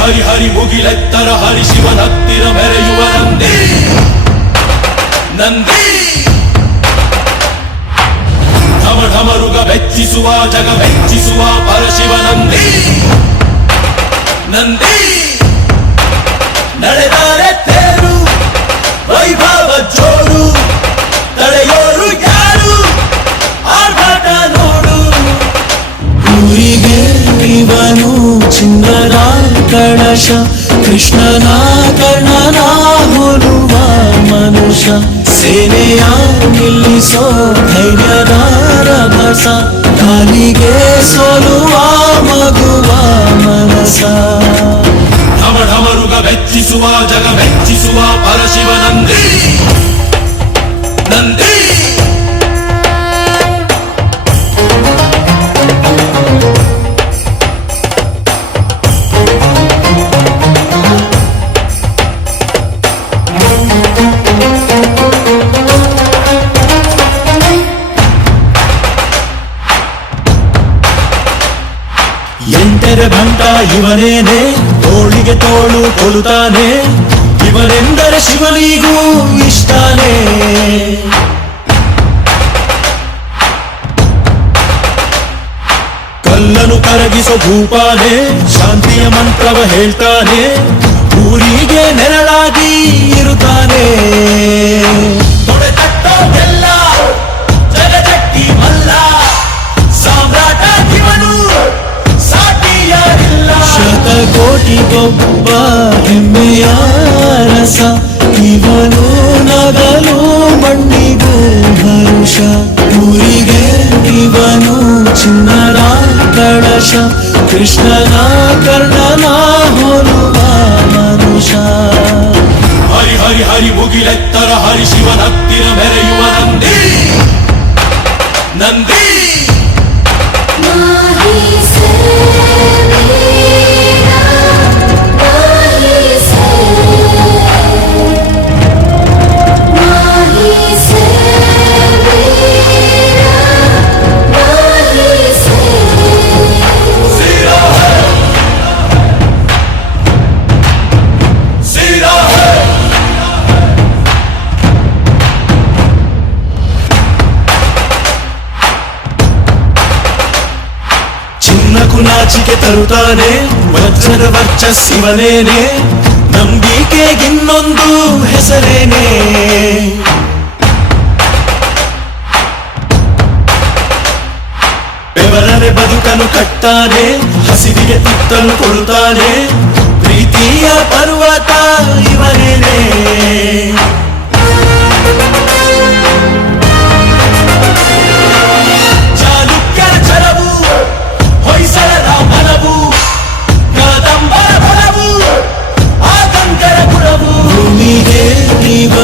ಹರಿ ಹರಿ ಮುಗಿಲೆತ್ತರ ಹರಿ ಶಿವನತ್ತಿರ ಮೆರೆಯುವ ನಂದಿ ನಂದಿ ಢಮ ಢಮರುಗ ಮೆಚ್ಚಿಸುವ ಜಗ ಮೆಚ್ಚಿಸುವ ಪರಶಿವ ನಂದಿ ನಂದಿ ನಡೆದಾರೆ ತೇರು ವೈಭವ ಜೋರು ತಡೆಯೋರು ಯಾರು ಆರ್ಭಟ ನೋಡು ಊರಿಗೆ ಇವನು ಚಿನ್ನದ ಕಳಶ ಕೃಷ್ಣನ ಕರ್ಣನ ಹೋಲುವ ಮನುಷ್ಯ ಸೇನೆಯ ನಿಲ್ಲಿಸೋ ಧೈರ್ಯದ ರಭಸ ಕಾಲಿಗೆ ಸೋಲುವ ಮಗುವ ಮನಸ ಢಮ ಢಮರುಗ ಮೆಚ್ಚಿಸುವ ಜಗ ಮೆಚ್ಚಿಸುವ ಪರಶಿವ ಭಂಟ ಇವನೇನೆ, ತೋಳಿಗೆ ತೋಳು ಕೊಡುತ್ತಾನೆ ಇವನೆಂದರೆ ಶಿವನಿಗೂ ಇಷ್ಟಾನೇ. ಕಲ್ಲನು ಕರಗಿಸೋ ಭೂಪಾನೆ ಶಾಂತಿಯ ಮಂತ್ರವ ಹೇಳ್ತಾನೆ. ಊರಿಗೆ ನೆರಳಾಗಿ ಇರುತ್ತಾನೆ. ಕೃಷ್ಣನ ಕರ್ಣನ ಹೋಲುವ ಮನುಷ್ಯ ಹರಿ ಹರಿ ಹರಿ ಮುಗಿಲೆತ್ತರ ಹರಿ ಶಿವನತ್ತಿರ ಮೆರೆಯುವ ನಂದಿ ನಂದಿ ಚಿನ್ನಕು ನಾಚಿಕೆ ತರುತ್ತಾನೆ. ವಜ್ರದ ವರ್ಚಸ್ಸಿವನೇನೆ ನಂಬಿಕೆಗಿನ್ನೊಂದು ಹೆಸರೇನೆ. ಬೆವರನೆ ಬದುಕನು ಕಟ್ಟಾನೆ, ಹಸಿವಿಗೆ ತುತ್ತಲು ಕೊಡುತ್ತಾನೆ. ಪ್ರೀತಿಯ ಪರ್ವತ ಇವನೇನೆ.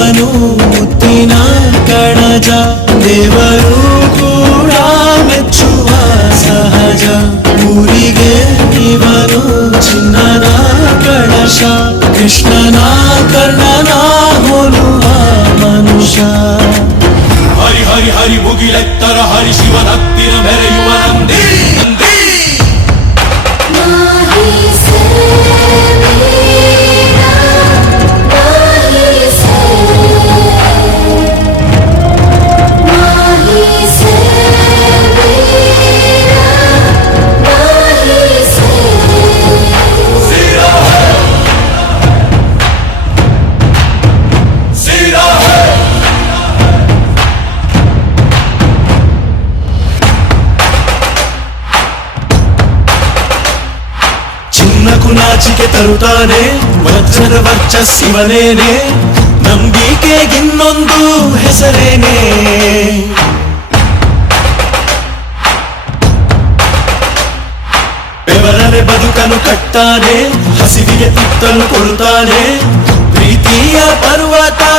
ಇವನು ಮುತ್ತಿನ ಕಣಜ ದೇವರು ಕೂಡ ಮೆಚ್ಚುವ ಸಹಜ ಊರಿಗೆ ಇವನು ಚಿನ್ನದ ಕಳಶ ಕೃಷ್ಣನ ಕರ್ಣನ ಹೋಲುವ ಮನುಷ್ಯ ಹರಿ ಹರಿ ಹರಿ ಮುಗಿಲೆತ್ತರ ಹರಿ ಶಿವನತ್ತಿರ ಮೆರೆಯುವ ನಂದಿ ನಾಚಿಕೆ ತರುತ್ತಾನೆ. ವಜ್ರದ ವರ್ಚಸ್ಸಿವನೇನೆ. ನಂಬಿಕೆಗಿನ್ನೊಂದು ಹೆಸರೇನೆ. ಬೆವರನೆ ಬದುಕನ್ನು ಕಟ್ತಾನೆ. ಹಸಿವಿಗೆ ತುತ್ತಲು ಕೊಡುತ್ತಾನೆ. ಪ್ರೀತಿಯ ಪರ್ವತ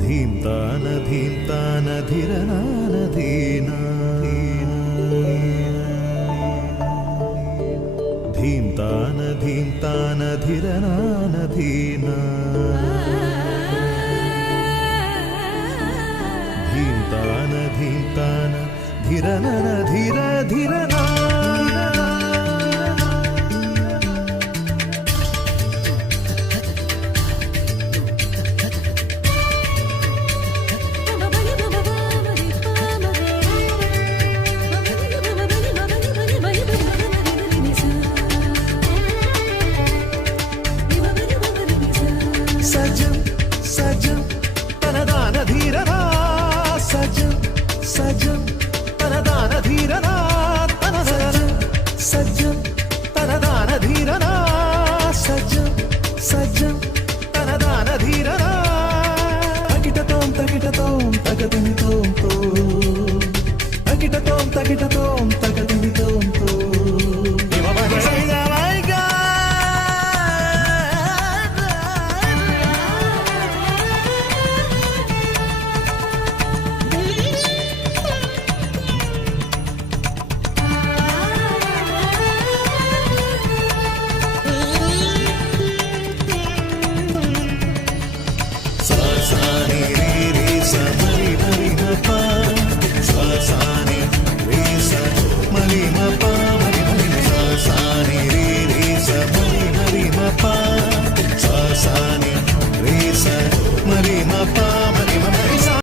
धीन्ता नीन्तानधिरना नीन्ता नीन्तानधिरना नीन्ता సజ్జం తన దాన ధీరరా. తగిటతోం తగిటతోం తగదిని తోం తో తగిటతోం తగిటతోం